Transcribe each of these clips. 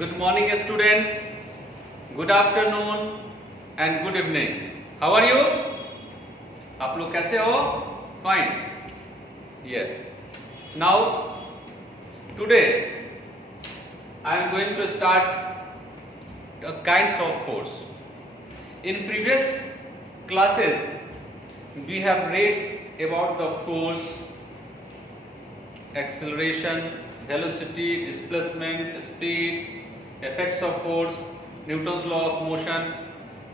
Good morning students, good afternoon and good evening. How are you? आप लोग कैसे हो? Fine. Yes. Now today I am going to start the kinds of force. In previous classes we have read about the force, acceleration, velocity, displacement, speed, effects of force, Newton's law of motion,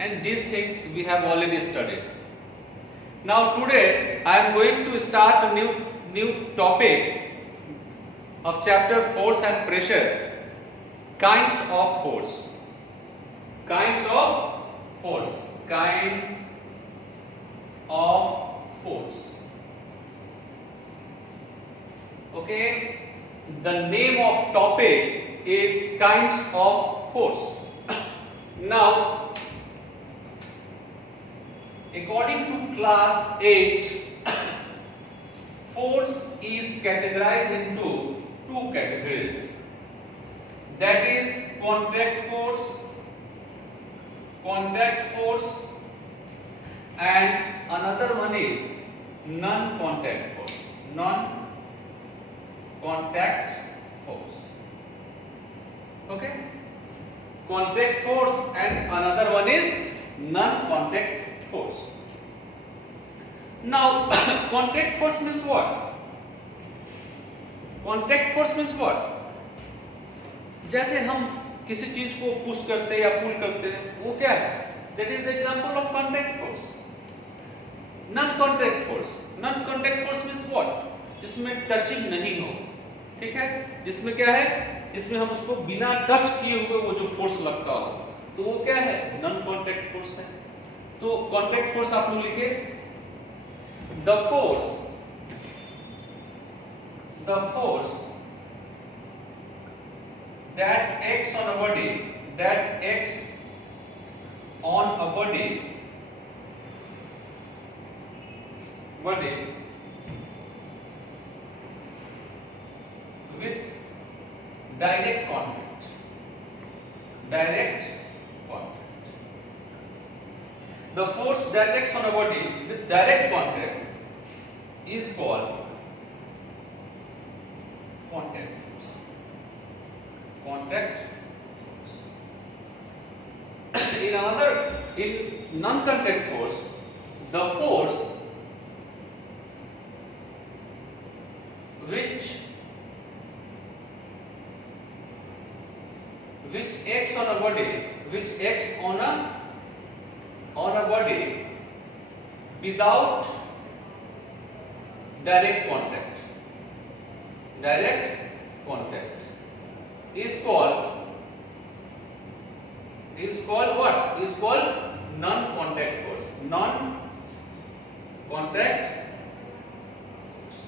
and these things we have already studied. Now today I am going to start a new topic of chapter force and pressure, kinds of force. Kinds of force. Kinds of force. Okay, the name of topic is kinds of force. Now, according to class 8, force is categorized into two categories. That is contact force, and another one is non-contact force. Non-contact force. Okay, contact force and another one is non-contact force. Now contact force means what? Contact force means what? जैसे हम किसी चीज को पुश करते हैं या पुल करते हैं, वो क्या है? That is the example of contact force. Non-contact force. Non-contact force means what? जिसमें टचिंग नहीं हो, ठीक है? जिसमें क्या है? जिसमें हम उसको बिना टच किए हुए वो जो फोर्स लगता हो, तो वो क्या है? नॉन कॉन्टैक्ट फोर्स है. तो कॉन्टैक्ट फोर्स आप लोग लिखिए. The force that acts on a body with direct contact. The force that acts on a body with direct contact is called contact force. In non-contact force, the force which acts on a body without direct contact is called what? Is called non-contact force. Non-contact force.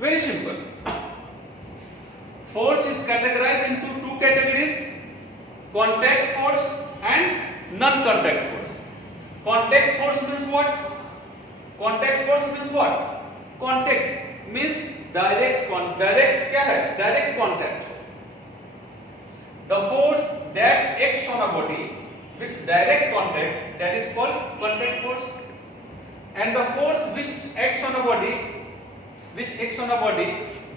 Very simple. Force is categorized into two categories: contact force and non-contact force. Contact force means what? Contact means direct क्या है? Direct contact. The force that acts on a body with direct contact, that is called contact force, and the force which acts on a body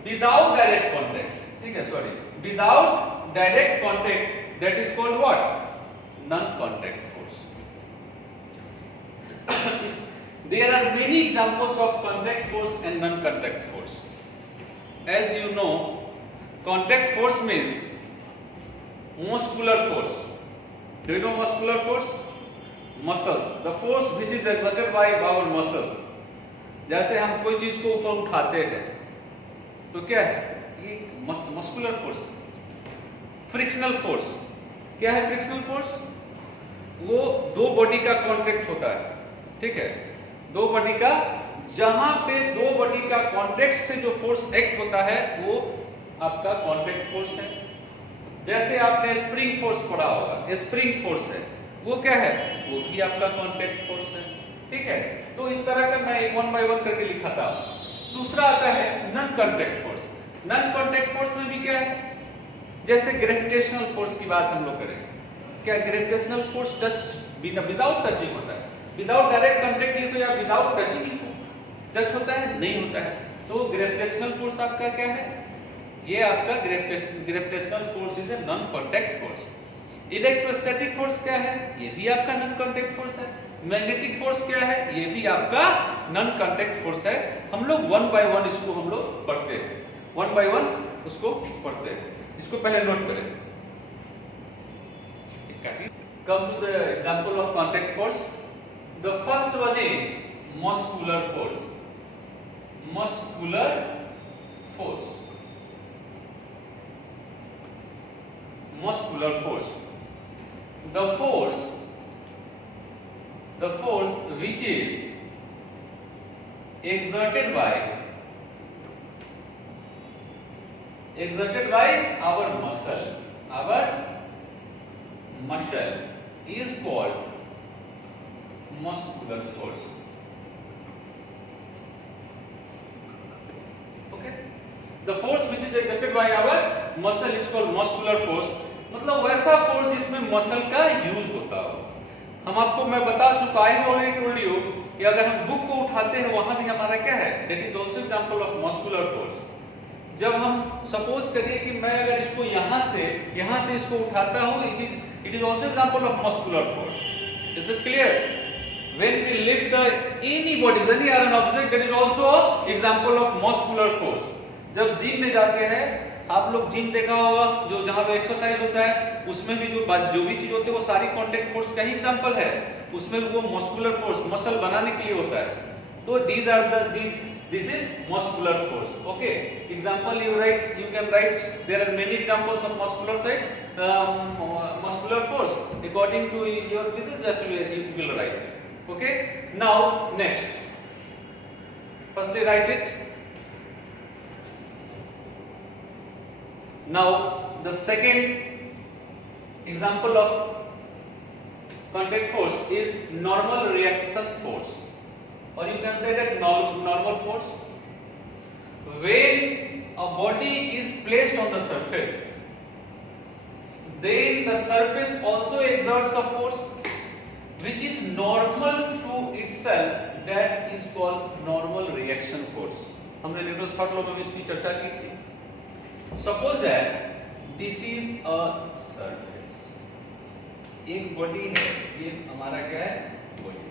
without direct contact, ठीक है? Without direct contact, that is called what? Non-contact force. There are many examples of contact force and non-contact force. As you know, contact force means muscular force. Do you know muscular force? Muscles. The force which is exerted by our muscles. जैसे हम कोई चीज को ऊपर उठाते हैं, तो क्या है? ये मस्कुलर फोर्स. Frictional force. क्या है फ्रिक्शनल फोर्स? वो दो बॉडी का कॉन्टैक्ट होता है, ठीक है? दो बॉडी का, जहां पे दो बॉडी का कॉन्टैक्ट से जो फोर्स एक्ट होता है वो आपका कॉन्टैक्ट फोर्स है. जैसे आपने स्प्रिंग फोर्स पढ़ा होगा, स्प्रिंग फोर्स है, वो क्या है? वो भी आपका कॉन्टैक्ट फोर्स है, ठीक है? तो इस तरह का मैं वन बाय वन करके लिखा था. दूसरा आता है non contact force. Non contact force में भी क्या है? जैसे ग्रेविटेशनल फोर्स की बात हम लोग करें, क्या gravitational force touch without touching होता है? विदाउट डायरेक्ट कांटेक्ट लिखो या विदाउट टचिंग लिखो, टच होता है? नहीं होता है। तो ग्रेविटेशनल फोर्स आपका क्या है? ये आपका gravitational force is a non contact force. Electrostatic force क्या है? ये भी आपका नॉन कांटेक्ट फोर्स है। मैग्नेटिक फोर्स क्या है? ये भी आपका नॉन कांटेक्ट फोर्स है। हम लोग वन बाय वन इसको हम लोग पढ़ते हैं, वन बाय वन उसको पढ़ते हैं। इसको पहले नोट करें। Come to the example of contact force. The first one is muscular force. Muscular force. Muscular force. The force which is exerted by our muscle is called muscular force. Okay, the force which is exerted by our muscle is called muscular force. मतलब वैसा फोर्स जिसमें मसल का यूज होता हो। मैं बता चुका, I have already told you कि अगर हम बुक को उठाते हैं वहां भी हमारा क्या है, that is also example of muscular force. जब हम सपोज करिए कि मैं अगर इसको यहां से इसको उठाता हूं, it is also example of muscular force. Is it clear? When we lift any iron object, that is also example of muscular force. जब जिम में जाते हैं, आप लोग जिम देखा होगा, जो जहां पे एक्सरसाइज होता है उसमें भी जो भी चीज होती है वो सारी कांटेक्ट फोर्स का ही एग्जांपल है। उसमें वो मस्कुलर फोर्स मसल बनाने के लिए होता है। तो this is muscular force. Okay, example you can write, there are many examples of muscular force according to your business, just you will write. Okay, now next, firstly write it. Now the second example of contact force is normal reaction force, or you can say that normal force. When a body is placed on the surface, then the surface also exerts a force which is normal to itself, that is called normal reaction force. हमने Newton's third law में इसकी चर्चा की थी। Suppose that this is a surface, एक बॉडी है, ये हमारा क्या है, body.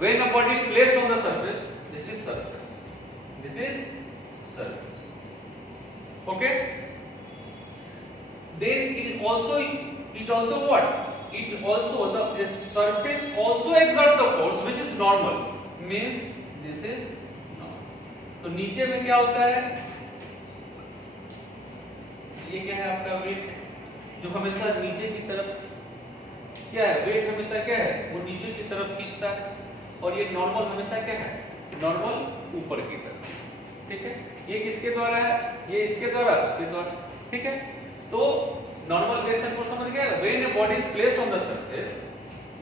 When a body placed on the surface, this is surface. This is surface. Okay? Then it also what? The surface also exerts a force which is normal. Means this is normal. तो नीचे में क्या होता है? ये क्या है आपका वेट है, जो हमेशा नीचे की तरफ क्या है, वेट हमेशा क्या है, वो नीचे की तरफ खींचता है। और ये नॉर्मल हमेशा क्या है, नॉर्मल ऊपर की तरफ। ठीक है, ये किसके द्वारा है, ये इसके द्वारा, उसके द्वारा। ठीक है, तो नॉर्मल रिएक्शन फोर्स समझ गए। When a body is placed on the surface,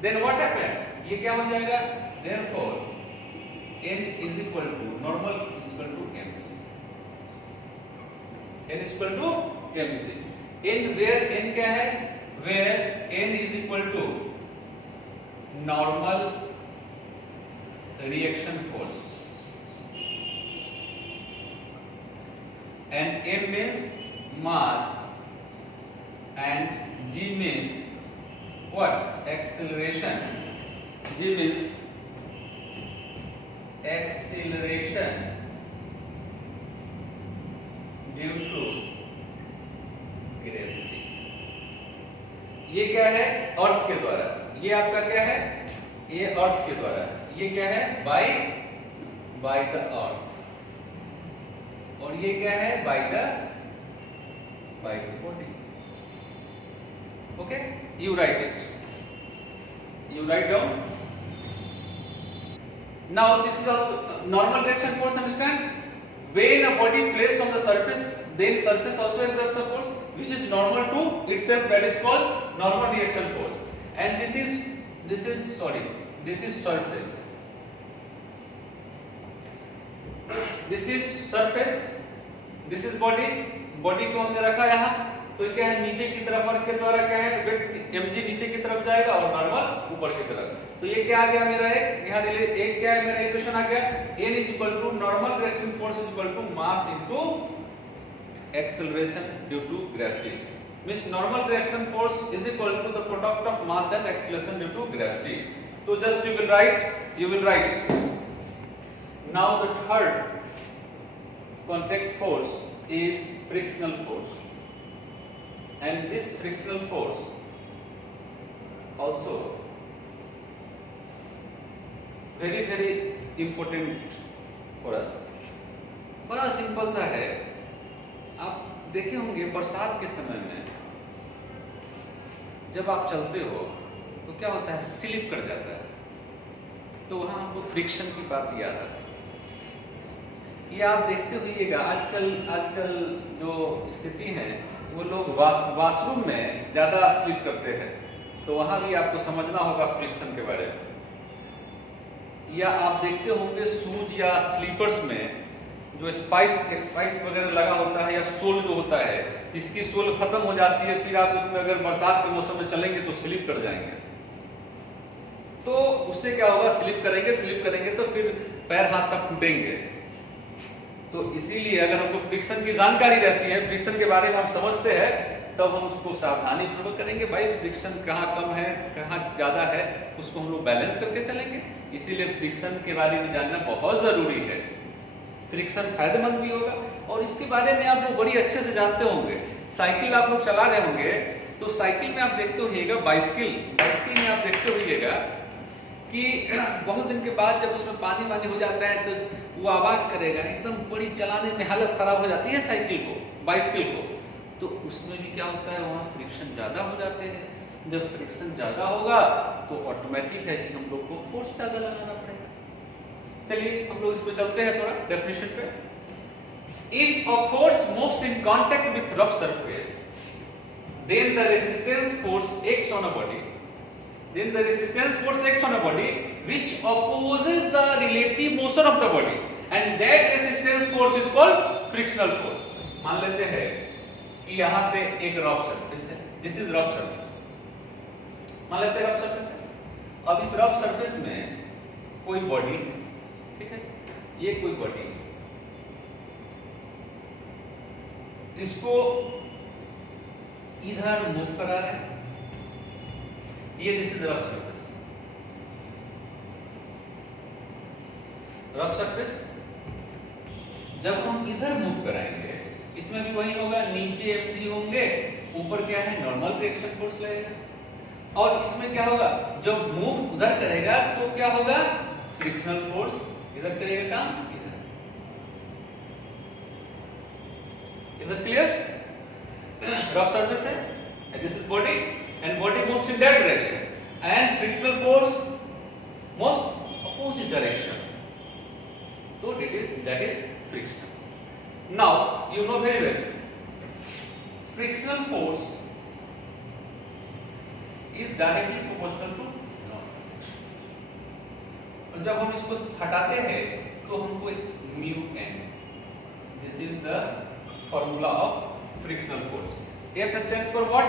then what happened, ये क्या हो जाएगा, therefore n is equal to normal is equal to m, n is equal to mc। n where n क्या है, where n is equal to normal reaction force, and m means mass and g means what, acceleration. G means acceleration due to gravity. ये क्या है, अर्थ के द्वारा। ये आपका क्या है, ये अर्थ के द्वारा है। ये क्या है, बाय द अर्थ। और ये क्या है, by the body. Okay, you right it, you write down. Now this is also normal reaction force, understand? When a body placed on the surface, then surface also exerts a force which is normal to itself, that is called normal reaction force. And this is surface. This is surface, this is body, body को हमने रखा यहाँ, तो क्या है नीचे की तरफ वर्क के द्वारा क्या है वेट mg नीचे की तरफ जाएगा और नॉर्मल ऊपर की तरफ। तो ये क्या आ गया मेरा यहाँ एक क्या है मेरा इक्वेशन आ गया n is equal to normal reaction force is equal to mass into acceleration due to gravity. Means normal reaction force is equal to the product of mass and acceleration due to gravity. तो just you will write now the third contact force is frictional force, and this frictional force also very important for us। बड़ा सिंपल सा है, आप देखे होंगे बरसात के समय में जब आप चलते हो तो क्या होता है स्लिप कर जाता है, तो वहां हमको फ्रिक्शन की बात याद आती है। ये आप देखते होइएगा आजकल जो स्थिति है वो लोग वॉशरूम में ज्यादा स्लिप करते हैं, तो वहां भी आपको समझना होगा फ्रिक्शन के बारे में। या आप देखते होंगे शूज या स्लीपर्स में जो स्पाइस वगैरह लगा होता है या सोल जो होता है, जिसकी सोल खत्म हो जाती है, फिर आप उसमें अगर बरसात के मौसम में चलेंगे तो स्लिप कर जाएंगे। तो उससे क्या होगा स्लिप करेंगे तो फिर पैर हाथ सब टूटेंगे। तो इसीलिए अगर हमको फ्रिक्शन की जानकारी रहती है, फ्रिक्शन के बारे में हम समझते हैं, तब हम उसको सावधानी पूर्वक करेंगे। भाई फ्रिक्शन कहाँ कम है कहाँ ज्यादा है उसको हम लोग बैलेंस करके चलेंगे। इसीलिए फ्रिक्शन के बारे में जानना बहुत जरूरी है। फ्रिक्शन फायदेमंद भी होगा और इसके बारे में आप लोग बड़ी अच्छे से जानते होंगे। साइकिल आप लोग चला रहे होंगे तो साइकिल में आप देखते होइएगा, बाइसिकल में आप देखते होइएगा कि बहुत दिन के बाद जब उसमें पानी हो जाता है तो वो आवाज करेगा, एकदम बड़ी चलाने में हालत खराब हो जाती है बाइसिकल को। तो उसमें भी क्या होता है वहाँ फ्रिक्शन ज्यादा हो जाते हैं। जब फ्रिक्शन ज्यादा होगा तो ऑटोमेटिक है कि हम लोग को फोर्स ज्यादा लगाना पड़ेगा। चलिए हम लोग इस पे चलते हैं थोड़ा डेफिनेशन पे। If a force moves in contact with rough surface then the resistance force acts on a body which opposes the relative motion of the body, and that resistance force is called frictional force। मान लेते हैं कि यहाँ पे एक rough surface है, this is rough surface, मान लेते हैं रफ सरफेस है। अब इस रफ सरफेस में कोई बॉडी है, ठीक है, ये कोई बॉडी है, इसको इधर मूव करा रहे हैं, ये दिस इज रफ सरफेस। जब हम इधर मूव कराएंगे इसमें भी वही होगा, नीचे mg होंगे, ऊपर क्या है नॉर्मल रिएक्शन फोर्स लगेगा। और इसमें क्या होगा जब मूव उधर करेगा तो क्या होगा फ्रिक्शनल फोर्स इधर करेगा काम इधर। Is it clear? Rough surface है, this is body and body moves in that direction and frictional force moves opposite direction, so that is friction। Now you know very well frictional force is directly proportional to normal direction। और जब हम इसको हटाते हैं तो हमको mu n, this is the formula of frictional force। F stands for what?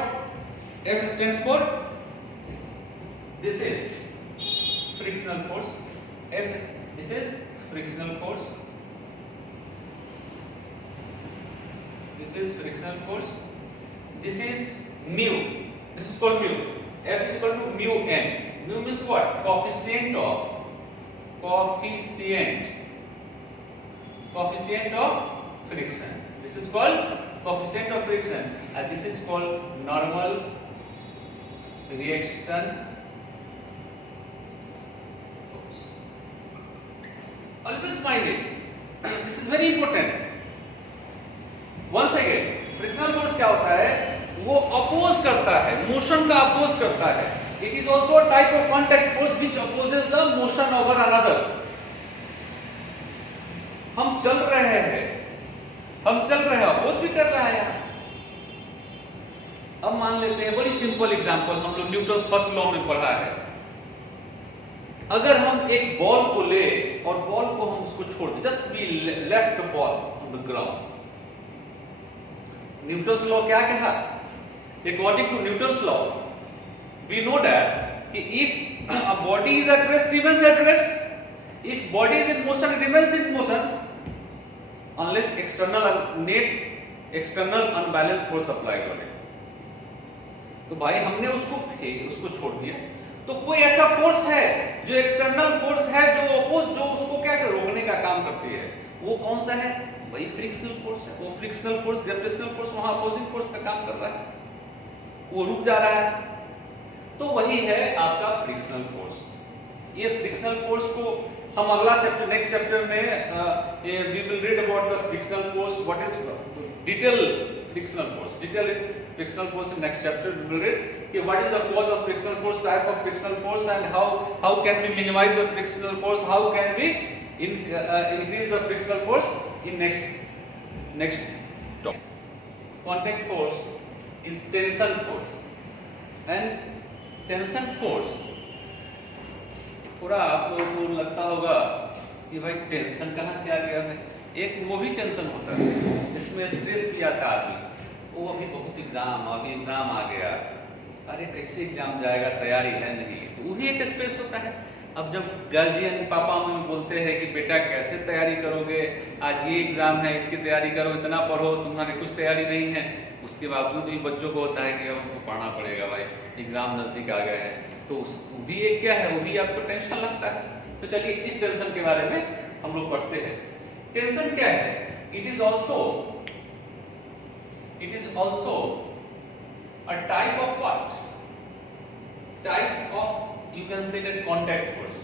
F stands for, this is frictional force, this is frictional force, this is frictional force, this is mu, this is called mu, F is equal to mu n, mu means what? Coefficient of friction, this is called coefficient of friction, and this is called normal reaction force। Always mind it, this is very important। Once again frictional force क्या होता है वो अपोज करता है, मोशन का अपोज करता है। It is also a type of contact force which opposes the motion over another। हम चल रहे हैं अपोज भी कर रहा है यार। अब मान लेते हैं बड़ी सिंपल एग्जांपल, हम लोग न्यूटन्स फर्स्ट लॉ में पढ़ा है। अगर हम एक बॉल को ले और बॉल को हम उसको छोड़ दें, just be left the ball on the ground, Newton's law क्या कहा? According to Newton's law we know that कि if a body is at rest remains at rest, if body is in motion it remains in motion unless external unbalanced force applied on it. तो भाई हमने उसको छोड़ दिया, तो कोई ऐसा फोर्स है जो एक्सटर्नल फोर्स है जो उसको क्या रोकने का काम करती है, वो कौन सा है? वही फ्रिक्शनल फोर्स है। वो फ्रिक्शनल फोर्स, ग्रेविटेशनल फोर्स वहां अपोजिंग फोर्स का काम कर रहा है, वो रुक जा रहा है, तो वही है आपका फ्रिक्शनल फोर्स। ये फ्रिक्शनल फोर्स को हम अगला चैप्टर, नेक्स्ट चैप्टर में we will read about the frictional force, what is detail frictional force in next chapter we will read कि what is the cause of frictional force, type of frictional force and how can we minimise the frictional force, how can we increase the frictional force in next topic. Contact force is tensile force, and tensile force थोड़ा आप लोगों को लगता होगा कि भाई टेंशन कहाँ से आ गया है। एक वो भी टेंशन होता है जिसमें स्ट्रेस भी आता है आदमी, वो अभी बहुत एग्जाम आ गया, अरे कैसे एग्जाम जाएगा, तैयारी है नहीं, तो वो भी एक स्ट्रेस होता है। अब जब गार्जियन पापा मम्मी बोलते हैं कि बेटा कैसे तैयारी करोगे, आज ये एग्जाम है, इसकी तैयारी करो, इतना पढ़ो, तुम्हारी कुछ तैयारी नहीं है, उसके बावजूद भी बच्चों को होता है कि हमको पढ़ना पड़ेगा, भाई एग्जाम नजदीक आ गया है, तो वो भी एक क्या है, वो भी आपको टेंशन लगता है। तो चलिए इस टेंशन के बारे में हम लोग पढ़ते हैं। टेंशन क्या है? It is also a type of what? Type of, you can say that contact force,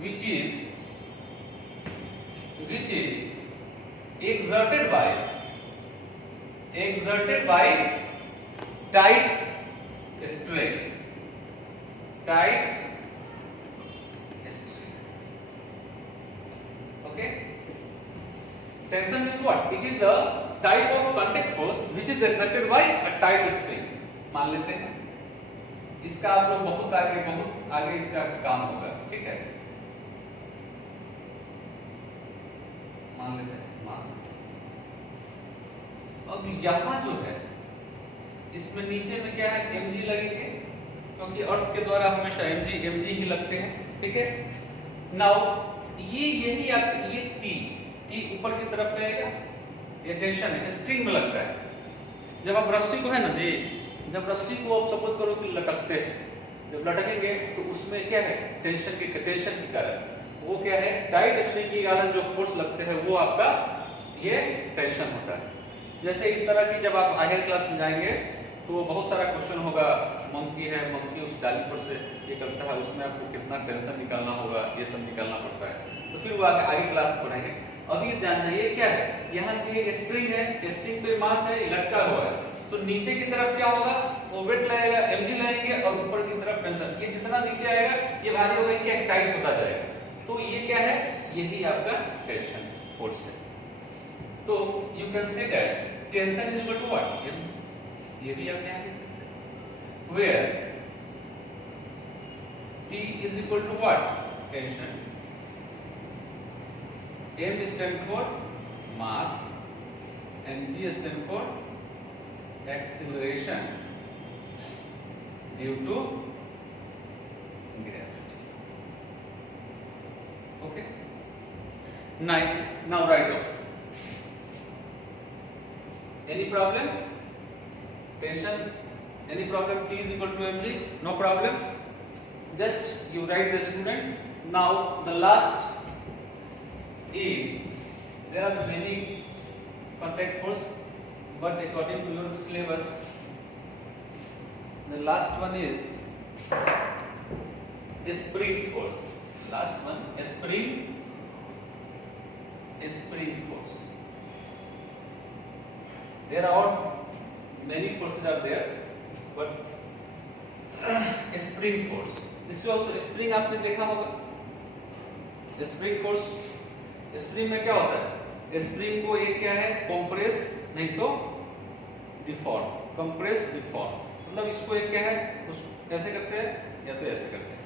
which is exerted by tight string. Okay, tension is what? It is a type of contact force which is exerted by a tight string. मान लेते हैं इसका आप लोग बहुत आगे इसका काम होगा, ठीक है, मान लेते हैं मास। अब यहां जो है इसमें नीचे में क्या है, mg लगेंगे, क्योंकि अर्थ के द्वारा हमेशा mg ही लगते हैं, ठीक है। नाउ यही आप ये t ऊपर की तरफ रहेगा, ये टेंशन है, स्ट्रिंग में लगता है। जब आप रस्सी को है ना जी, जब रस्सी को आप सपोज करो कि लटकते हैं, जब लटकेंगे तो उसमें क्या है, टेंशन के कारण वो क्या है, टाइट स्ट्रिंग के कारण जो फोर्स लगते हैं वो आपका ये टेंशन होता है। जैसे इस तरह की जब आप हायर क्लास में जाएंगे तो बहुत सारा क्वेश्चन होगा, मंकी है, मंकी उस डाली पर से ये करता है, उसमें आपको कितना टेंशन निकालना होगा, ये सब निकालना पड़ता है, तो फिर वो आगे क्लास में पढ़ेंगे। अब ये जानना ये क्या है, यहाँ से एक स्ट्रिंग है, स्ट्रिंग पे मास है, लटका हुआ है, तो नीचे की तरफ क्या होगा, वो वेट लगेगा, mg लगेंगे, और ऊपर की तरफ टेंशन, ये जितना नीचे आएगा ये भारी होगा, क्या टाइट होता जाएगा, तो ये क्या है, यही आपका टेंशन फोर्स है। तो you can say that tension is equal to what, ये भी आप यहाँ लिख सकते हैं, where T is equal to what, tension, M stand for mass and G stand for acceleration due to gravity. Okay, now write off. Any problem? Tension, any problem? T is equal to mg, no problem, just you write the student. Now the last is, there are many contact force, but according to your syllabus the last one is spring force. Last one, spring force. There are many forces are there, but spring force, this is also spring, आपने देखा होगा spring force. Spring में क्या होता है, स्प्रिंग को एक क्या है, कंप्रेस नहीं तो डिफॉर्म, कंप्रेस डिफॉर्म, मतलब इसको एक क्या है, कैसे करते हैं, या तो ऐसे करते हैं,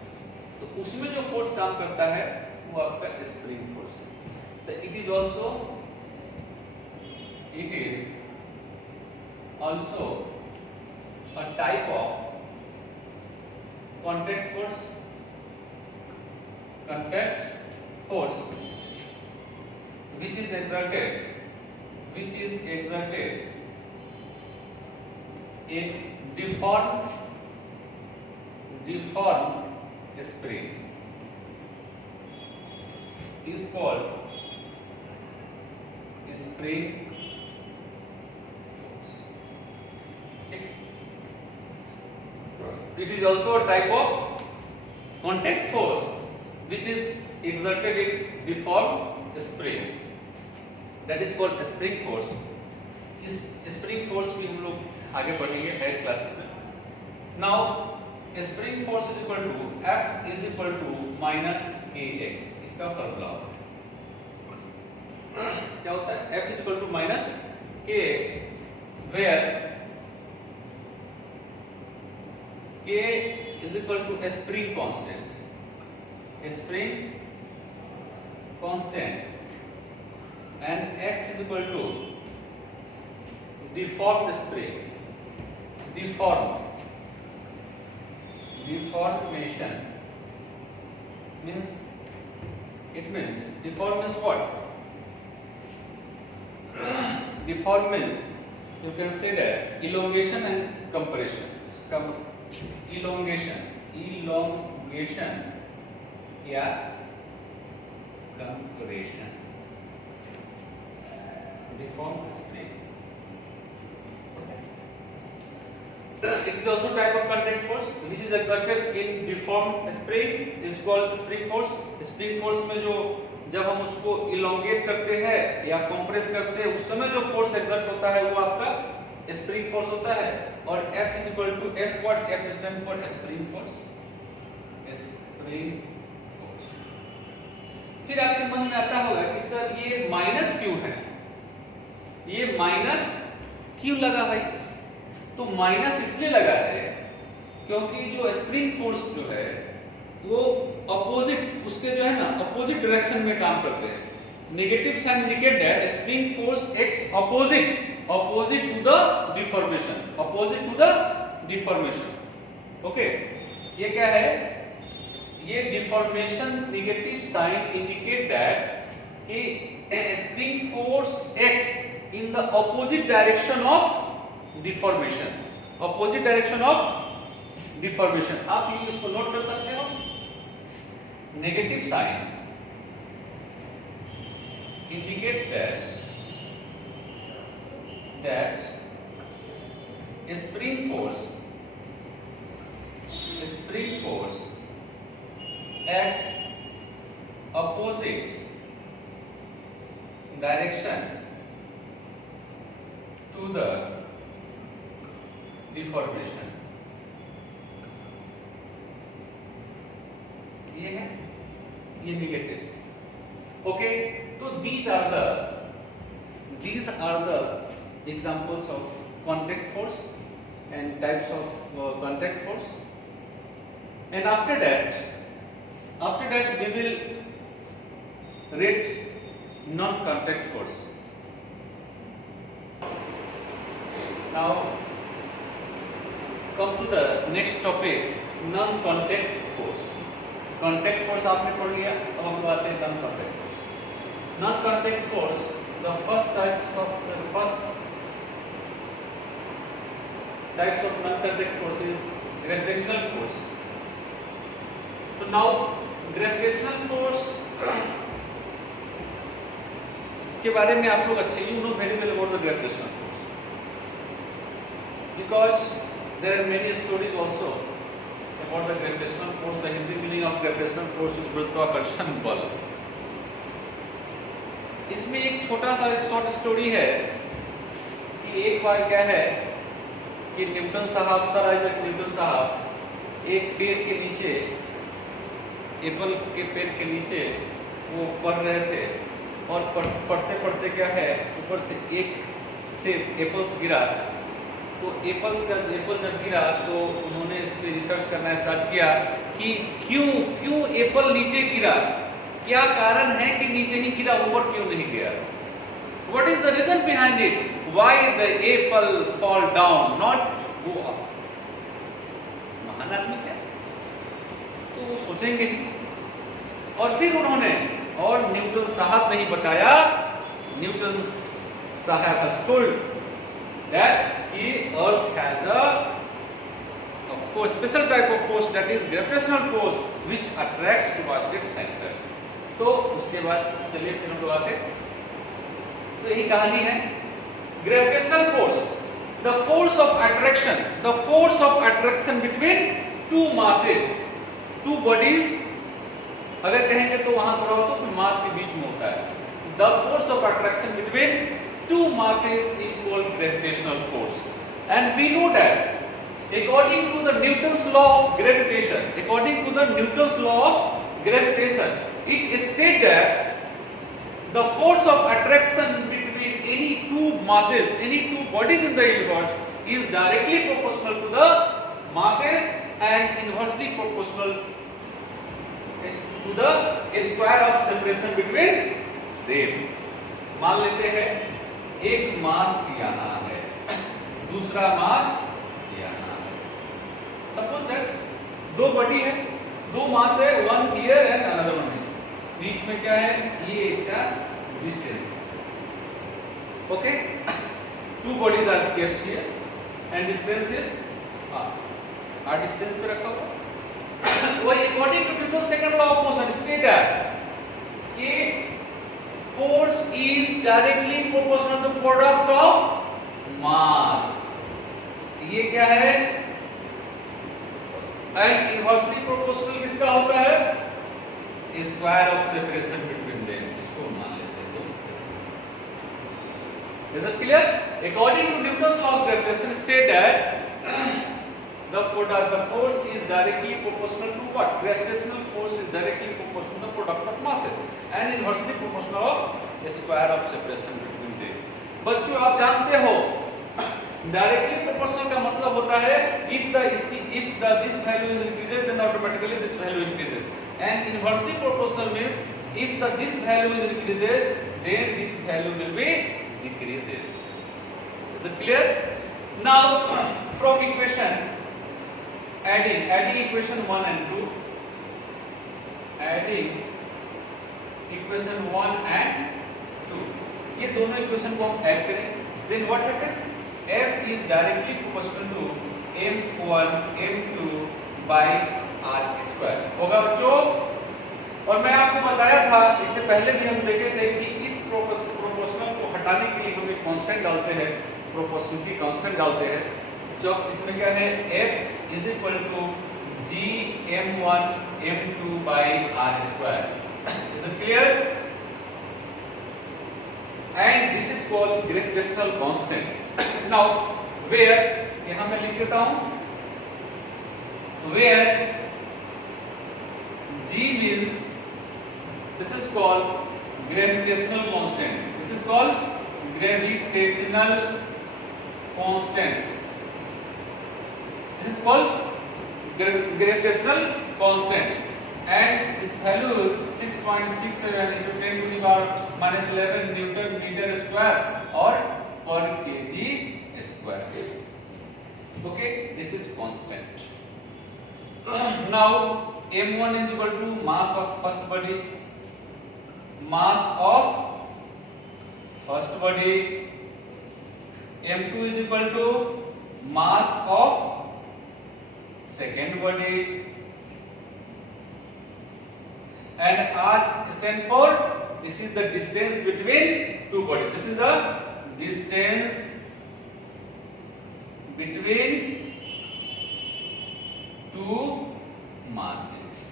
तो उसमें जो फोर्स काम करता है वो आपका स्प्रिंग फोर्स है। it is also a type of contact force which is exerted in deformed spring is called spring force. Okay. It is also a type of contact force which is exerted in deformed spring, that is called spring force. इस spring force भी हम लोग आगे पढ़ेंगे higher class में. Now spring force is equal to F is equal to minus kx. इसका फॉर्मूला क्या होता है? F is equal to minus kx, where k is equal to a spring constant, and x is equal to deformed spring. Deformation means deform means what? Deform means you can say that elongation and compression. Elongation या compression. Deformed spring. It is also type of contact force which is exerted in deformed spring is called spring force. Spring force में जो जब हम उसको elongate करते हैं या compress करते हैं उस समय जो force exert होता है वो आपका spring force होता है. और F is equal to F what? F stand for spring force. फिर आपके मन में आता होगा कि सर ये माइनस क्यों है, ये माइनस क्यों लगा भाई? तो माइनस इसलिए लगा है क्योंकि जो स्प्रिंग फोर्स जो है वो अपोजिट उसके जो है ना अपोजिट डायरेक्शन में काम करते हैं. Negative sign indicate that spring force acts opposite to the deformation. Okay, ये क्या है? ये deformation negative sign indicate that spring force acts in the opposite direction of deformation. आप ये इसको नोट कर सकते हो. Negative sign indicates that spring force acts opposite direction to the deformation. ये है ये नेगेटिव. ओके, तो these are the examples of contact force and types of contact force. And after that we will rate non-contact force. Now come to the next topic, non-contact force. Contact force आपने पढ़ लिया, अब हम बात करें non-contact force. Non-contact force, the first types of non-contact force is gravitational force. So now gravitational force के बारे में आप लोग अच्छे you know very well about the gravitational force because there are many stories also about the gravitational force. The Hindi meaning of gravitational force is गुरुत्वाकर्षण बल. इसमें एक छोटा सा शॉर्ट स्टोरी है कि एक बार क्या है कि न्यूटन साहब सर आइजैक न्यूटन साहब एक पेड़ के नीचे एप्पल के पेड़ के नीचे वो पढ़ रहे थे और पढ़ते पढ़ते क्या है ऊपर से एक से एप्पल्स गिरा. तो एप्पल जब गिरा तो उन्होंने इस पे रिसर्च करना स्टार्ट किया कि क्यों एप्पल नीचे गिरा, क्या कारण है कि नीचे ही गिरा, ऊपर क्यों नहीं गया? What is the reason behind it? Why the apple fall down, not go up? महान आदमी क्या, तो वो सोचेंगे ही। और फिर उन्होंने, और न्यूटन साहब ने ही बताया, न्यूटन साहब has told that the earth has a force, special type of force, that is gravitational force which attracts towards its center. तो उसके बाद चलिए फिर हम लोग आते, तो यही कहानी है। Gravitational force, the force of attraction, the force of attraction between two masses, two bodies अगर कहेंगे तो वहां थोड़ा हो तो मास के बीच में होता है। The force of attraction between two masses is called gravitational force, and we know that according to the Newton's law of gravitation, according to the Newton's law of gravitation, it states that the force of attraction between any two masses, any two bodies in the universe is directly proportional to the masses and inversely proportional to the square of separation between them. मान लेते हैं एक मास यहाँ है, दूसरा mass suppose that दो body है, दो मास है, one here and another one here, बीच में क्या है, ये इसका distance, okay, two bodies are kept here and distance is r distance पे रखा हुआ। वो according to Newton second law of motion state है कि force is directly proportional to product of mass, ये क्या है, एंड इनवर्सली प्रोपोर्शनल किसका होता है, square of separation between them, इसको मान लेते हैं। Is it clear? According to Newton's law of gravitation state that the force is directly proportional to what? Gravitational force is directly proportional to the product of masses and inversely proportional of square of separation between them. बच्चों आप जानते हो directly proportional का मतलब होता है if the this value is increases then automatically this value increases, and inversely proportional means if the this value is increases then this value will be decreases. Is it clear? Now from equation adding equation 1 and 2, adding equation 1 and 2, ये दोनों इक्वेशन को हम ऐड करें, then what happens? F is directly proportional to m1 m2 by r square होगा बच्चों। और मैं आपको बताया था, इससे पहले भी हम देखे थे कि इस प्रोपोर्शनल को हटाने के लिए हम एक कांस्टेंट डालते हैं, प्रोपोर्शनलिटी कांस्टेंट डालते हैं, जो इसमें क्या है, F is equal to G m1 m2 by r square. Is it clear? And this is called gravitational constant. Now where, यहाँ मैं लिख देता हूँ, where G means this is called gravitational constant. This is called gravitational constant. This is called gravitational constant, and this value is 6.67 into 10 to the power minus 11 Newton meter square or per kg square. Okay, this is constant. Now m1 is equal to mass of first body, mass of first body, m2 is equal to mass of second body, and r stand for, this is the distance between two bodies, this is the distance between two masses,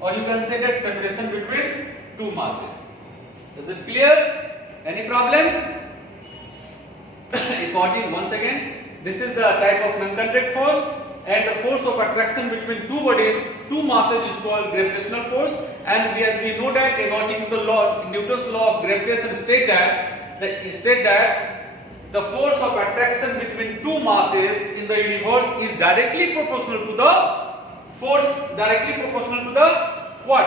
or you can say that separation between two masses. Is it clear? Any problem? According, once again, this is the type of non-contact force, and the force of attraction between two bodies, two masses is called gravitational force, and as we know that according to the law, Newton's law of gravitation state that the force of attraction between two masses in the universe is directly proportional to the force, directly proportional to the what?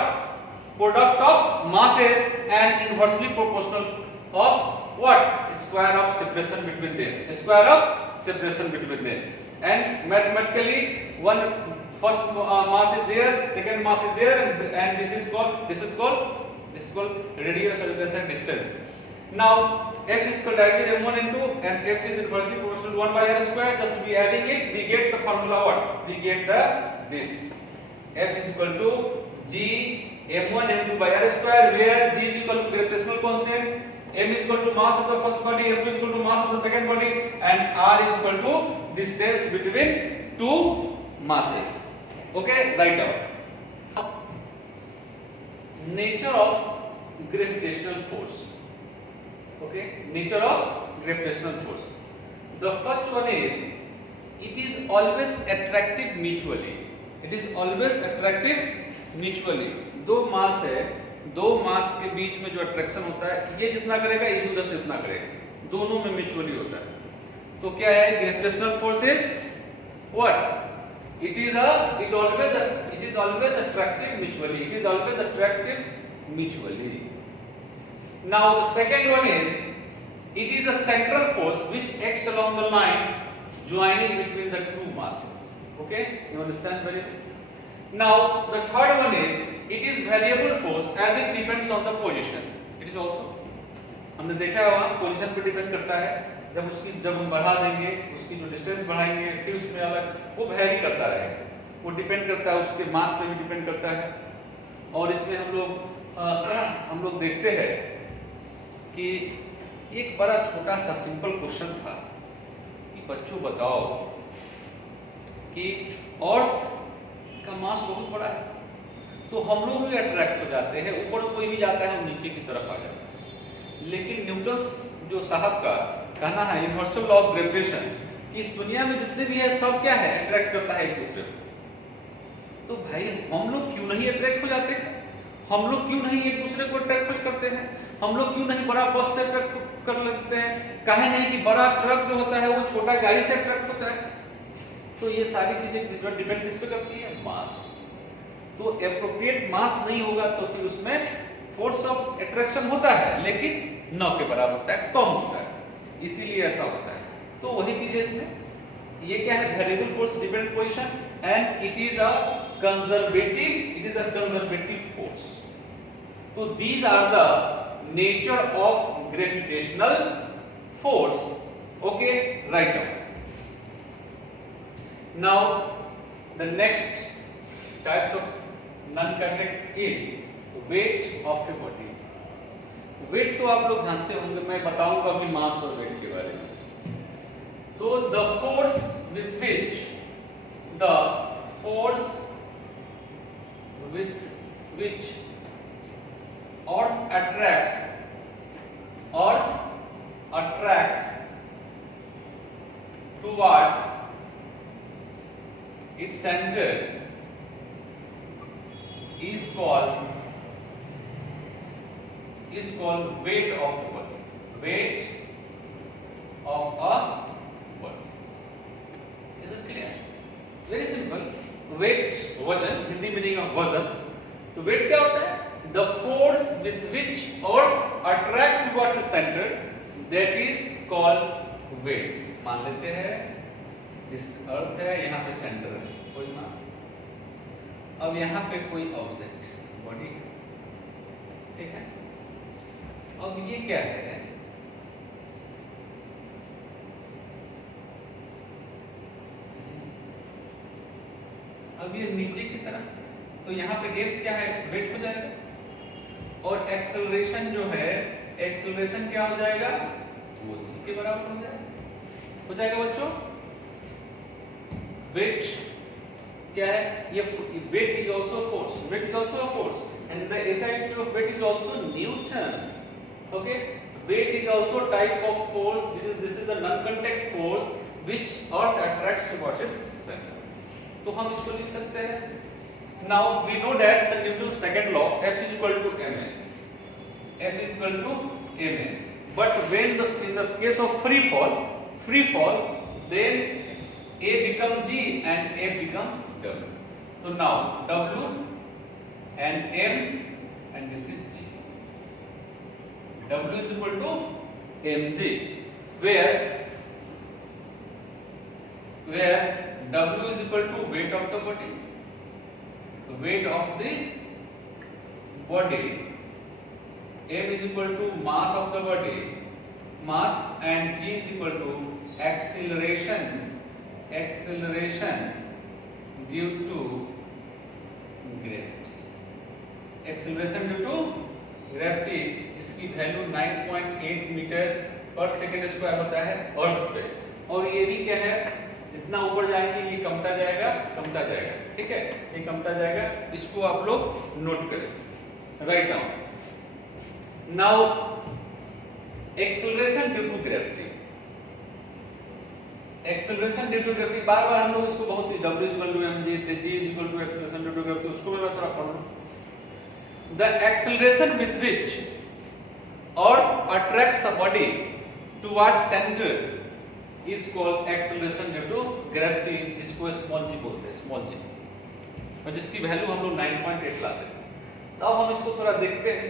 product of masses and inversely proportional of what? Square of separation between them. Square of separation between them. And mathematically, one first mass is there, second mass is there, and this is called radius or distance. Now f is equal directly m1 n2 and f is inversely proportional to 1 by r square. Just we adding it, we get the formula what? We get this. F is equal to g m1 n2 by r square, where g is equal to gravitational constant, m is equal to mass of the first body, m2 is equal to mass of the second body, and r is equal to distance between two masses. Okay, write down. Nature of gravitational force. Okay, nature of gravitational force. The first one is, it is always attractive mutually. It is always attractive mutually. दो mass है, दो मास के बीच में जो अट्रैक्शन होता है, ये जितना करेगा ये उधर से उतना करेगा, दोनों में म्यूचुअली होता है. तो क्या है gravitational force is what? It is always attractive mutually. It is always attractive mutually. Now the second one is, it is a central force which acts along the line joining between the two masses. Okay, you understand very well. Now the third one is, it is variable force as it depends on the position. It is also, हमने देखा है वहाँ पोजीशन पे डिपेंड करता है. जब हम बढ़ा देंगे, उसकी जो डिस्टेंस बढ़ाएंगे, फिर उसमें अलग वो वैरी करता रहेगा. वो डिपेंड करता है उसके मास पे भी डिपेंड करता है. और इसमें हम लोग देखते हैं कि एक बड़ा छोटा सा सिंपल क्वेश्चन था कि बच्चों बताओ कि अर्थ का मास बहुत बड़ा है, तो हम लोग भी अट्रैक्ट हो जाते हैं, ऊपर कोई भी जाता है और नीचे की तरफ आ जाता है. लेकिन न्यूटन जो साहब का कहना है यूनिवर्सल लॉ ऑफ ग्रेविटेशन कि इस दुनिया में जितने भी है सब क्या है, अट्रैक्ट करता है एक दूसरे को. तो भाई हम लोग क्यों नहीं अट्रैक्ट हो जाते हैं? हम लोग क्यों नहीं एक दूसरे को अट्रैक्ट करते हैं? हम लोग क्यों नहीं बड़ा बस से अट्रैक्ट कर लेते हैं? काहे नहीं कि बड़ा ट्रक जो होता है वो छोटा गाड़ी से अट्रैक्ट होता है? तो ये सारी चीजें डिपेंड किस पे करती है? मास. तो एप्रोप्रिएट मास नहीं होगा तो फिर उसमें फोर्स ऑफ अट्रैक्शन होता है लेकिन न के बराबर होता है, कम होता है, इसीलिए ऐसा होता है. तो वही चीज है इसमें. ये क्या है? Variable force dependent position and it is a conservative force. तो these are the nature of gravitational force. Okay, write down. Now the next types of non-contact is weight of a body. Weight तो आप लोग जानते होंगे, मैं बताऊंगा अभी मास और वेट के बारे में. तो the force with which earth attracts towards its center is called weight of the body. Weight of a body. Is it clear? Very simple. Weight, वजन, हिंदी मीनिंग ऑफ वजन. तो वेट क्या होता है? The force with which earth attract towards the center, that is called weight. मान लेते हैं इस अर्थ है, यहाँ पे सेंटर है, कोई मास. अब यहाँ पे कोई ऑब्जेक्ट बॉडी है, ठीक है. अब ये क्या है? अब ये नीचे की तरफ, तो यहाँ पे F क्या है? वेट हो जाएगा. और एक्सेलरेशन जो है, एक्सेलरेशन क्या हो जाएगा? वो g के बराबर हो जाएगा बच्चों. वेट क्या है? ये weight is also force. Weight is also a force and the SI unit of weight is also Newton. Okay, weight is also type of force. This is a non-contact force which earth attracts towards its center. तो हम इसको लिख सकते हैं. Now we know that the Newton's second law, F is equal to ma. F is equal to ma. But when in the case of free fall, then A become G and A become W. So now W and M and this is g. W is equal to mg, where W is equal to weight of the body, m is equal to mass of the body, and g is equal to acceleration due to gravity. इसकी वैल्यू 9.8 metre पर second square होता है अर्थ पे, और ये भी क्या है, जितना ऊपर जाएंगे ये कमता जाएगा, ठीक है, ये कमता जाएगा। इसको आप लोग नोट करें, right down. Now acceleration due to gravity, बार बार हम लोग इसको बहुत ही W equal to mg, g equal to acceleration due to gravity, उसको मैं थोड़ा पढ़ लूं। The acceleration with which Earth attracts a body towards center is called acceleration due to gravity। इसको स्मॉल g बोलते हैं, स्मॉल g, और जिसकी वैल्यू हम लोग 9.8 लाते थे। अब हम इसको थोड़ा देखते हैं,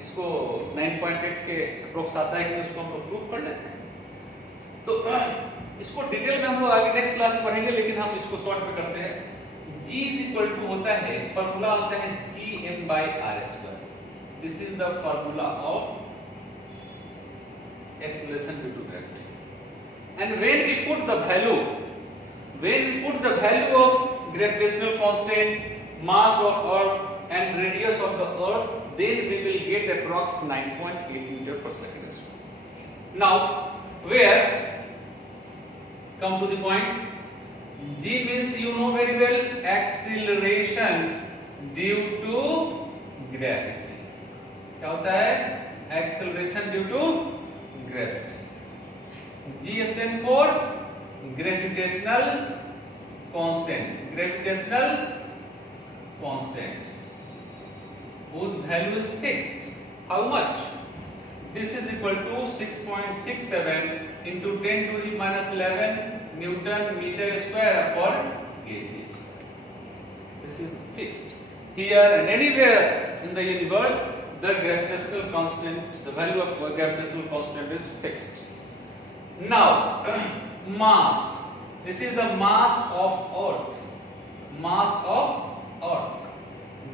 इसको 9.8 के अप्रोक्स आता है कि उसको हम लोग प्रूव कर लेते हैं। तो इसको डिटेल में हम लोग आगे नेक्स्ट क्लास में पढ़ेंगे, लेकिन हम इसको शॉर्ट में करते हैं। G is equal to होता है, फॉर्मूला होता है Gm by R square। This is the formula of acceleration due to gravity, and when we put the value of gravitational constant, mass of earth, and radius of the earth, then we will get approx 9.8 meter per second square. Now where come to the point, G means you know very well, acceleration due to gravity। क्या होता है? acceleration due to gravity। G stand for gravitational constant, whose value is fixed। How much? This is equal to 6.67 into 10 to the minus 11 Newton meter square upon kg square। This is fixed here and anywhere in the universe. The gravitational constant, the value of gravitational constant is fixed. Now mass, this is the mass of earth,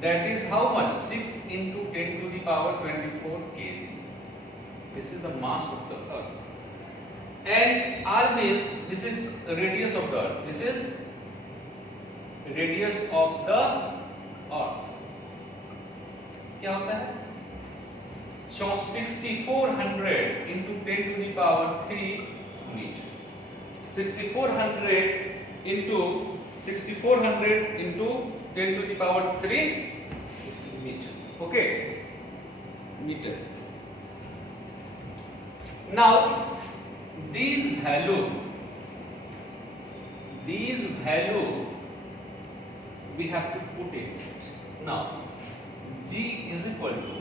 that is how much? 6 into 10 to the power 24 kg। This is the mass of the earth, and R means this is radius of the earth, this is radius of the earth। क्या होता है? So 6400 into 10 to the power 3 meter। 6400 into 10 to the power 3 is meter। Okay, meter। Now these value we have to put it। Now G is equal to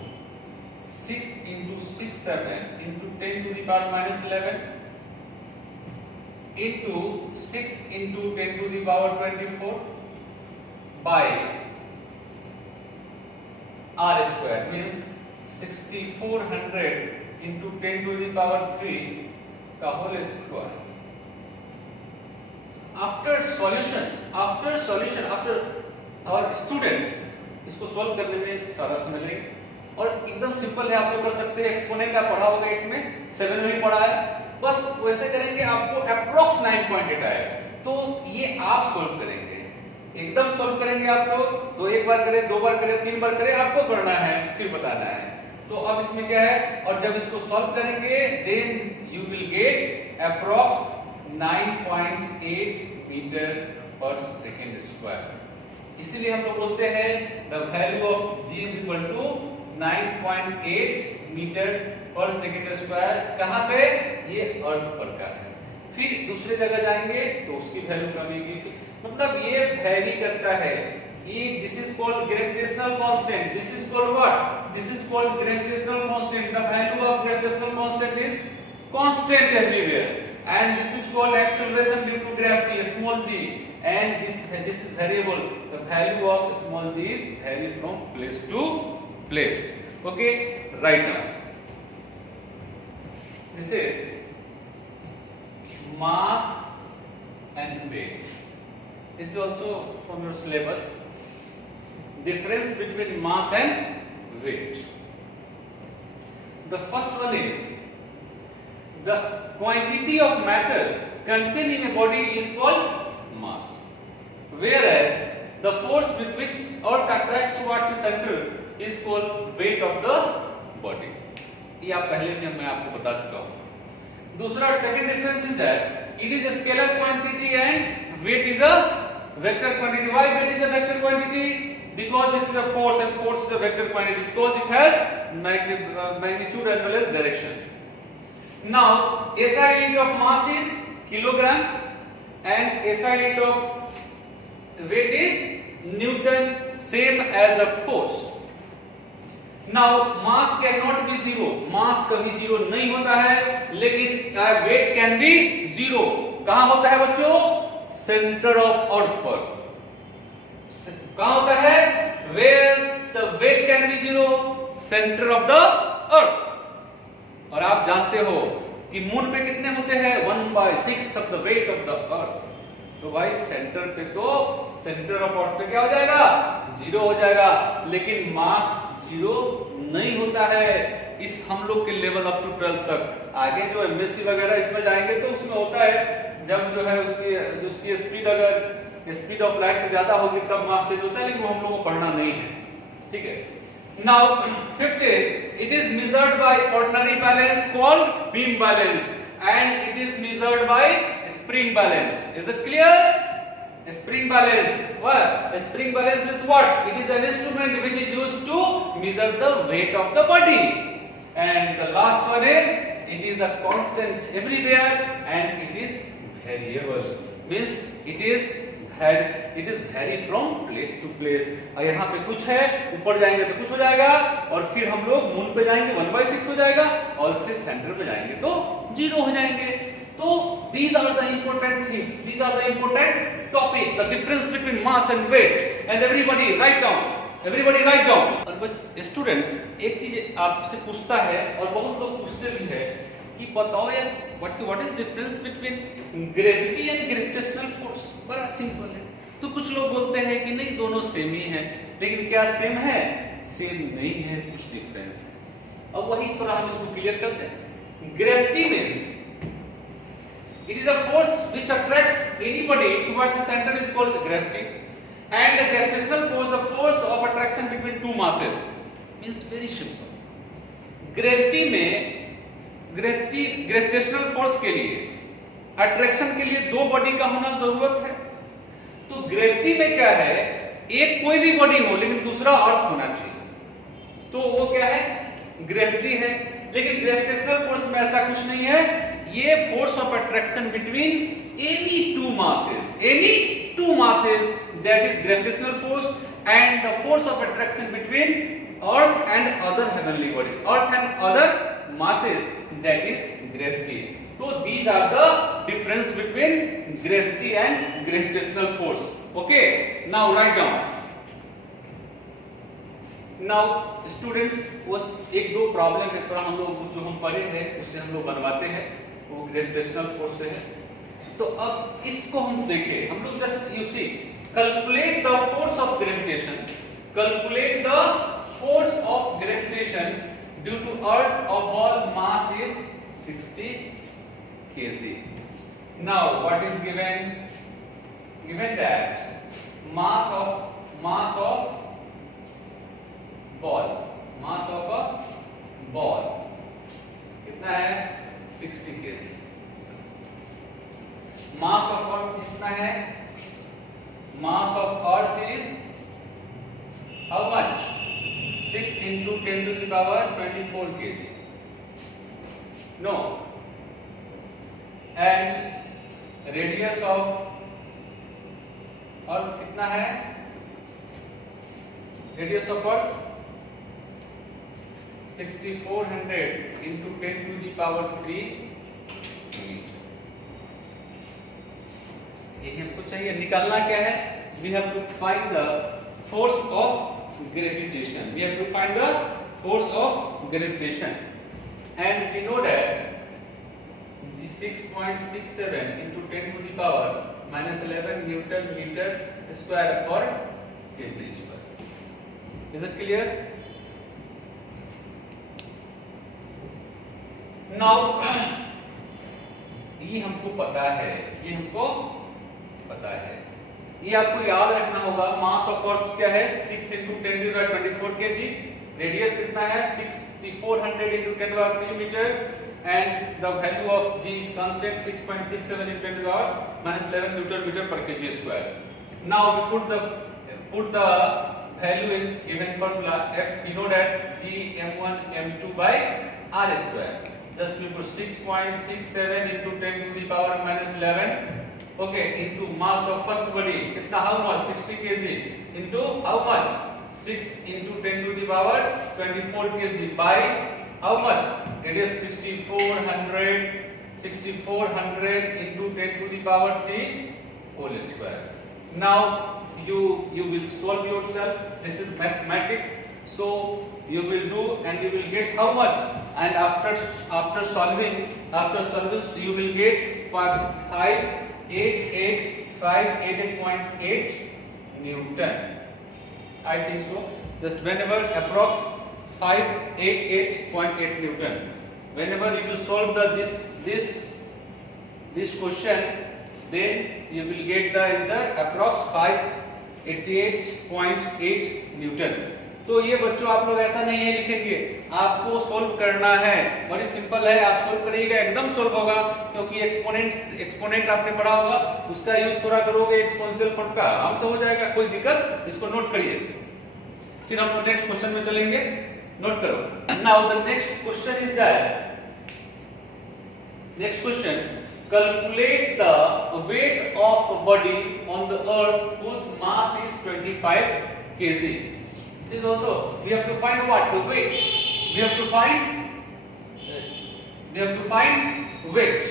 6 into 67 into 10 to the power minus 11 into 6 into 10 to the power 24 by R square, means 6400 into 10 to the power 3 का whole square। After our students इसको सॉल्व करने में सारा समय लगेगा, और एकदम सिंपल है, आप लोग कर सकते हैं। एक्सपोनेंट आप पढ़ा होगा 8 में, 7 में भी पढ़ा है, बस वैसे करेंगे, आपको अप्रोक्स 9.8 आएगा। तो ये आप सॉल्व करेंगे, एकदम सॉल्व करेंगे आप लोग, तो एक बार करें, 2 बार करें, 3 बार करें, आपको करना है, फिर बताना है। तो अब इसमें क्या है, और जब इसको सॉल्व करेंगे then you will get approx 9.8 metre per second square. इसीलिए हम लोग बोलते हैं the value of G is equal to 9.8 metre per second square. कहाँ पे? ये अर्थ पर का है। फिर दूसरे जगह जाएंगे तो उसकी वैल्यू कमेगी, मतलब ये वैरी करता है। ये this is called gravitational constant, this is called what? This is called gravitational constant. The value of gravitational constant is constant everywhere, and this is called acceleration due to gravity, small g, and this is variable. The value of small g is vary from place to place. Okay, write down. This is mass and weight. This is also from your syllabus. Difference between mass and weight. The first one is the quantity of matter contained in a body is called mass, whereas the force with which earth attracts towards the center is called weight of the body. ये आप पहले भी मैं आपको बता चुका हूँ. दूसरा second difference is that it is a scalar quantity and weight is a vector quantity. Why weight is a vector quantity? Because this is a force and force is a vector quantity because it has magnitude as well as direction. Now SI unit of mass is kilogram and SI unit of weight is Newton, same as a force. Now mass cannot be zero. Mass कभी zero नहीं होता है, लेकिन weight can be zero. कहाँ होता है बच्चों? Center of earth पर. कहाँ होता है? Where the weight can be zero? Center of the earth. और आप जानते हो कि मून पे कितने होते हैं? 1/6 of the weight of the earth. तो भाई सेंटर पे तो सेंटर ऑफ अर्थ पे क्या हो जाएगा? जीरो हो जाएगा. लेकिन मास जीरो नहीं होता है इस हम लोग के लेवल अप टू 12 तक. आगे जो एमएससी वगैरह इसमें जाएंगे तो उसमें होता है जब जो है उसकी स्पीड अगर स्पीड ऑफ लाइट से ज्यादा होगी तब मास चेंज होता है, लेकिन वो हम लोगों को पढ़ना नहीं है. ठीक है. Now fifth is it is measured by ordinary balance called beam balance and it is measured by spring balance. Is it clear? Spring balance. What? Spring balance is what? It is an instrument which is used to measure the weight of the body. And the last one is it is a constant everywhere and it is variable. Means it is vary from place to place. और यहाँ पे कुछ है, ऊपर जाएंगे तो कुछ हो जाएगा और फिर हम लोग मून पे जाएंगे 1/6 हो जाएगा और फिर सेंटर पे जाएंगे तो जीरो हो जाएंगे. तो these are the important things. These are the important topic. The difference between mass and weight. And everybody write down. Everybody write down. और स्टूडेंट्स एक चीज आपसे पूछता है और बहुत लोग पूछते भी है कि बताओ यार what is difference between gravity and gravitational force. बड़ा सिंपल है. तो कुछ लोग बोलते हैं कि नहीं दोनों सेम ही हैं, लेकिन क्या सेम है? सेम नहीं है, कुछ डिफरेंस है. अब वही थोड़ा हम इसको क्लियर करते हैं. Gravity means it is a force which attracts anybody towards the center is called gravity, and the gravitational force, the force of attraction between two masses, means very simple. Gravity में ग्रेविटेशनल फोर्स के लिए अट्रैक्शन के लिए दो बॉडी का होना जरूरत है. तो ग्रेविटी में क्या है? एक कोई भी बॉडी हो लेकिन दूसरा अर्थ होना चाहिए, तो वो क्या है? ग्रेविटी है. लेकिन ग्रेविटेशनल फोर्स में ऐसा कुछ नहीं है. ये force of attraction between any two masses that is gravitational force and the force of attraction between earth and other heavenly body, earth and other masses, that is gravity. So these are the difference between gravity and gravitational force. Okay, now write down. Now students वो एक दो प्रॉब्लम है थोड़ा हम लोग जो हम पढ़े हैं उससे हम लोग बनवाते हैं, वो ग्रेविटेशनल फोर्स से है. तो अब इसको हम देखें. हम लोग just you see calculate the force of gravitation. Calculate the force of gravitation due to earth of all mass is 60 kg. Now what is given? Given that mass of ball, mass of a ball कितना है? 60 kg. mass of earth कितना है? mass of earth is how much? 6 into 10 to the power 24 kg. No. And radius of earth कितना है? Radius of earth 6400 into 10 to the power 3 meter. ये हमको चाहिए. निकालना क्या है? We have to find the force of gravitation. We have to find the force of gravitation, and we know that 6.67 into 10 to the power minus 11 Newton meter square per kg square. Is it clear? Now ये हमको पता है, ये हमको पता है, ये आपको याद रखना होगा। मास ऑफ अर्थ क्या है? 6 into 10 to the 24 kg, रेडियस कितना है? 6400 into 10 to the 3 metre, and the value of g is constant 6.67 into 10 to the power minus 11 Newton meter per kg square. Now we put the value in given formula F. We know that G m1 m2 by r square. Just we put 6.67 into 10 to the power minus 11, okay, into mass of first body कितना? How much? 60 kg into how much? 6 into 10 to the power 24 kg by how much? It is 6400 into 10 to the power 3 whole square. Now you will solve yourself. This is mathematics, so you will do and you will get how much? And after solving you will get 588.8 Newton. I think so. Just whenever approx 588.8 Newton. Whenever you will solve this question, then you will get the answer approx 588.8 Newton. तो ये बच्चों आप लोग ऐसा नहीं है लिखेंगे, आपको सोल्व करना है। बड़ी सिंपल है, आप सोल्व करिएगा एकदम सोल्व होगा, क्योंकि एक्सपोनेंट आपने पढ़ा होगा, उसका यूज थोड़ा करोगे एक्सपोनेंशियल फॉर्म का, आराम से हो जाएगा, कोई दिक्कत। इसको नोट करिए, फिर हम नेक्स्ट क्वेश्चन में चलेंगे। नोट करो। Now the next question is that, next question, calculate the weight of a body on the earth whose mass is 25 kg. This also we have to find what? The weight. We have to find weight.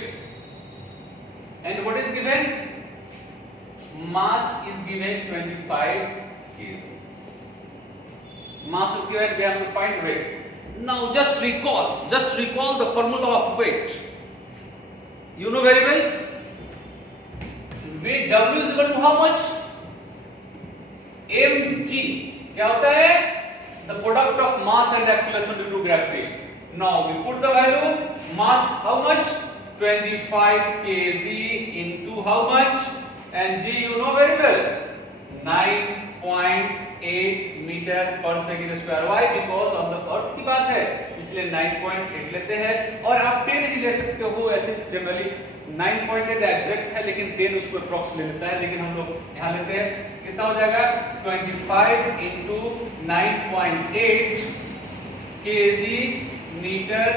And what is given? Mass is given 25 kg. Mass is given, we have to find weight. Now just recall the formula of weight. You know very well. Weight W is equal to how much? mg. क्या होता है? The product of mass and acceleration due to gravity. Now we put the value. Mass how much? 25 kg into how much? And g you know very well. 9.8 meter per second square. Why? Because on the earth की बात है, इसलिए 9.8 लेते हैं। और आप 10 भी ले सकते हो, ऐसे जनरली 9.8 एग्जैक्ट है, लेकिन 10 उसको अप्रॉक्स ले लेता है, लेकिन हम लोग यहाँ लेते हैं। कितना हो जाएगा? 25 into 9.8 kg metre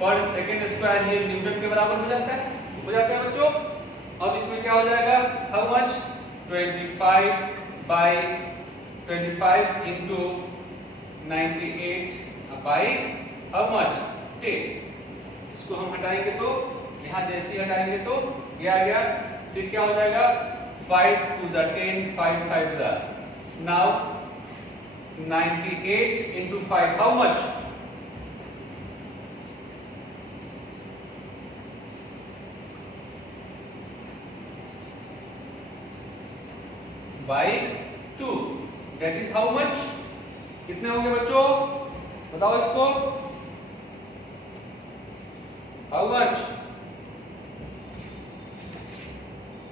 per second square, ये न्यूटन के बराबर हो जाता है बच्चों। अब इसमें क्या हो जाएगा? How much? 25 into 98 by how much? 10. इसको हम हटाएंगे तो यहाँ जैसे ही हटाएंगे तो ये आ गया, फिर क्या हो जाएगा? 5 to the 10, 5 5 the. Now 98 into 5, how much? By 2. That is how much? कितने होंगे बच्चों? बताओ इसको। How much?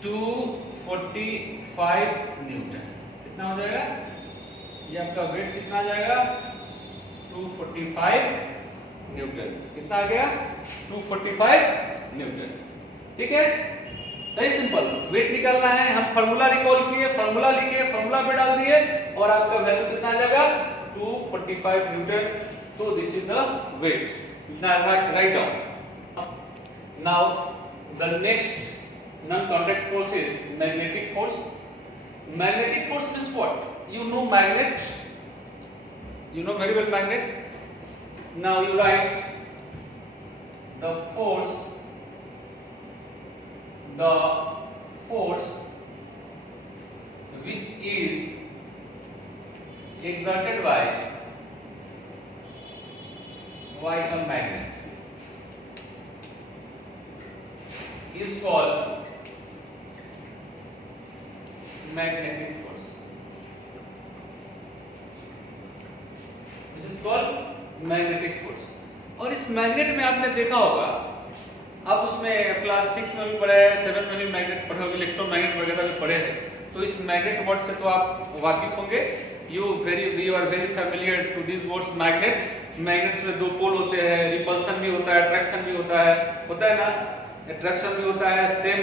245 न्यूटन। कितना हो जाएगा? ये आपका वेट कितना आ जाएगा? 245 न्यूटन। कितना आ गया? 245 न्यूटन। ठीक है, वेरी सिंपल। वेट निकालना है, हम फार्मूला रिकॉल किए, फार्मूला लिखे, फार्मूला पे डाल दिए और आपका वैल्यू कितना आ जाएगा? 245 न्यूटन। तो this is the weight. Right down. Now the next non-contact force is magnetic force. Magnetic force means what? You know magnet, you know very well magnet. Now you write the force which is exerted by a magnet is called magnetic force. This is called magnetic force. और इस मैग्नेट में आपने देखा होगा, आप उसमें क्लास 6 में भी पढ़े हैं, 7 में भी मैग्नेट पढ़े होंगे, इलेक्ट्रोमैग्नेट वगैरह भी पढ़े हैं, तो इस मैग्नेट वर्ड से तो आप वाकिफ होंगे। You are very familiar to this words magnet. Magnets में दो पोल होते हैं, रिपल्सन भी होता है, अट्रैक्शन भी होता है ना, अट्रैक्शन भी होता है। Same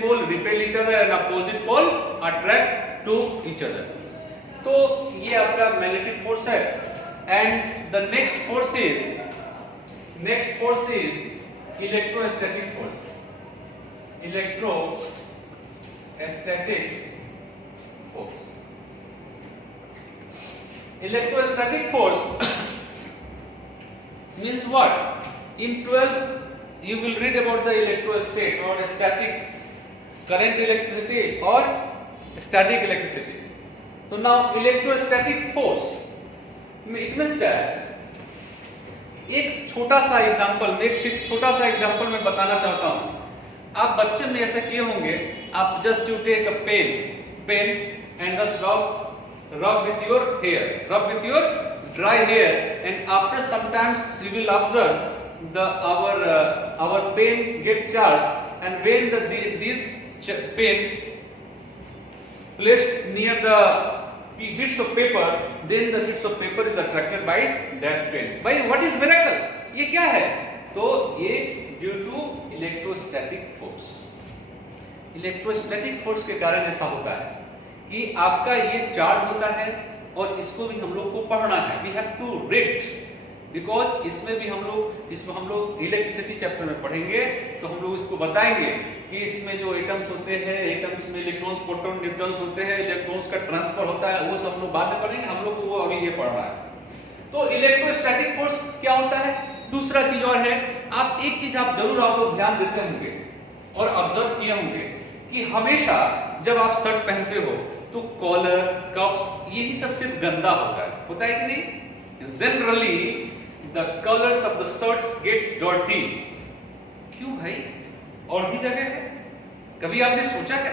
pole repel each other and opposite pole attract to each other. तो ये आपका मैग्नेटिक फोर्स है। And the next force is electrostatic force. Electrostatic force means what? In 12 you will read about the electrostate or static current electricity or static electricity. So now electrostatic force, it means that एक छोटा सा एग्जांपल मैं बताना चाहता हूँ। आप बच्चे में ऐसा किए होंगे, आप just you take a pen and just rub with your hair, rub with your dry hair, and after sometimes you will observe our pen gets charged, and when this pen placed near the bits of paper, then the bits of paper is attracted by that pen. By what is miracle? ये क्या है? तो ये due to electrostatic force. Electrostatic force के कारण ऐसा होता है कि आपका ये चार्ज होता है और इसको भी हम लोग को पढ़ना है। We have to read, because इसमें हम लोग इलेक्ट्रिसिटी चैप्टर में पढ़ेंगे, तो हम लोग इसको बताएंगे कि इसमें जो एटम्स होते हैं, एटम्स में इलेक्ट्रॉन्स, प्रोटॉन, न्यूट्रॉन्स होते हैं, इलेक्ट्रॉन्स का ट्रांसफर होता है, वो सब हम लोग बाद में पढ़ेंगे। हम लोग को वो अभी ये पढ़ना है। तो इलेक्ट्रोस्टैटिक फोर्स क्या होता है? दूसरा चीज और है, आप एक चीज आप जरूर आप लोग ध्यान देते होंगे और ऑब्जर्व किए होंगे कि हमेशा जब आप शर्ट पहनते हो तो कॉलर, कप्स, यही सबसे गंदा होता है कि नहीं? Generally the colours of the shirts gets dirty. क्यों भाई? और भी जगह है, कभी आपने सोचा क्या?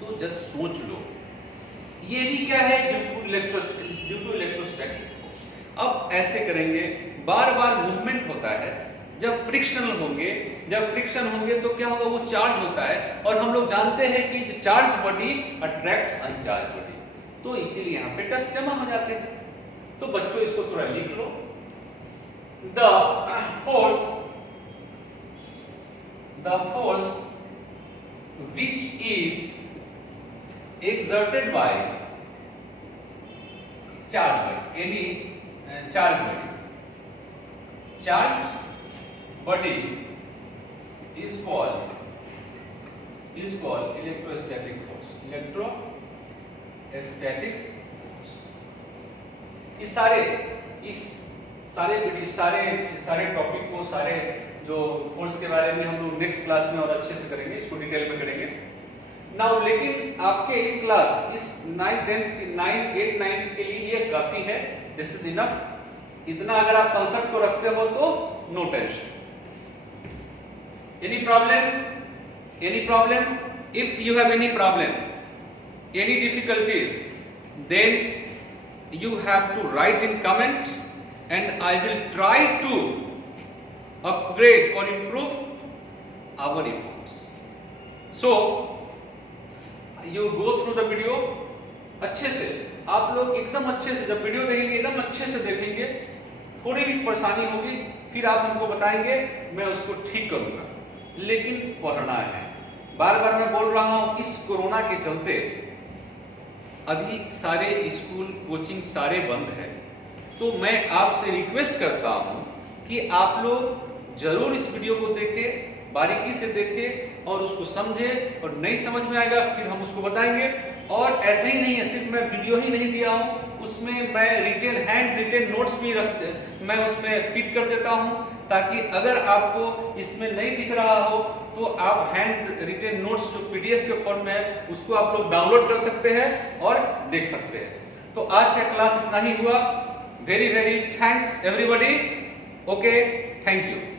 तो जस्ट सोच लो। ये भी क्या है? Due to electrostatic force. अब ऐसे करेंगे, बार बार मूवमेंट होता है। जब फ्रिक्शन होंगे तो क्या होगा? वो चार्ज होता है, और हम लोग जानते हैं कि charge body attract uncharged body, तो इसीलिए यहाँ पे टच जमा हो जाते हैं। तो बच्चों इसको थोड़ा लिख लो। The force which is exerted by charged body is called electrostatic force. Electrostatic force. इस सारे टॉपिक को, सारे जो फोर्स के बारे में हम लोग नेक्स्ट क्लास में और अच्छे से करेंगे, इसको डिटेल में करेंगे। नाउ लेकिन आपके इस क्लास, इस 9th 8th 9th के लिए ये काफी है। This is enough. इतना अगर आप कंसेप्ट को रखते हो तो no tension. Any problem? If you have any problem, any difficulties, then you have to write in comment, and I will try to upgrade or improve our efforts. So you go through the video अच्छे से। आप लोग एकदम अच्छे से जब वीडियो देखेंगे, एकदम अच्छे से देखेंगे। थोड़ी भी परेशानी होगी फिर आप हमको बताएंगे, मैं उसको ठीक करूंगा, लेकिन पढ़ना है। बार बार मैं बोल रहा हूं, इस कोरोना के चलते अभी सारे स्कूल, कोचिंग सारे बंद है, तो मैं आपसे रिक्वेस्ट करता हूं कि आप लोग जरूर इस वीडियो को देखें, बारीकी से देखें और उसको समझें, और नहीं समझ में आएगा फिर हम उसको बताएंगे। और ऐसे ही नहीं है, सिर्फ मैं वीडियो ही नहीं दिया हूं, उसमें मैं हैंड रिटेन नोट्स भी मैं उसमें फिट कर देता हूं, ताकि अगर आपको इसमें नहीं दिख रहा हो तो आप हैंड रिटेन नोट्स जो PDF के फॉर्म में है उसको आप लोग डाउनलोड कर सकते हैं और देख सकते हैं। तो आज का क्लास इतना ही हुआ। Very very thanks everybody. Okay, thank you.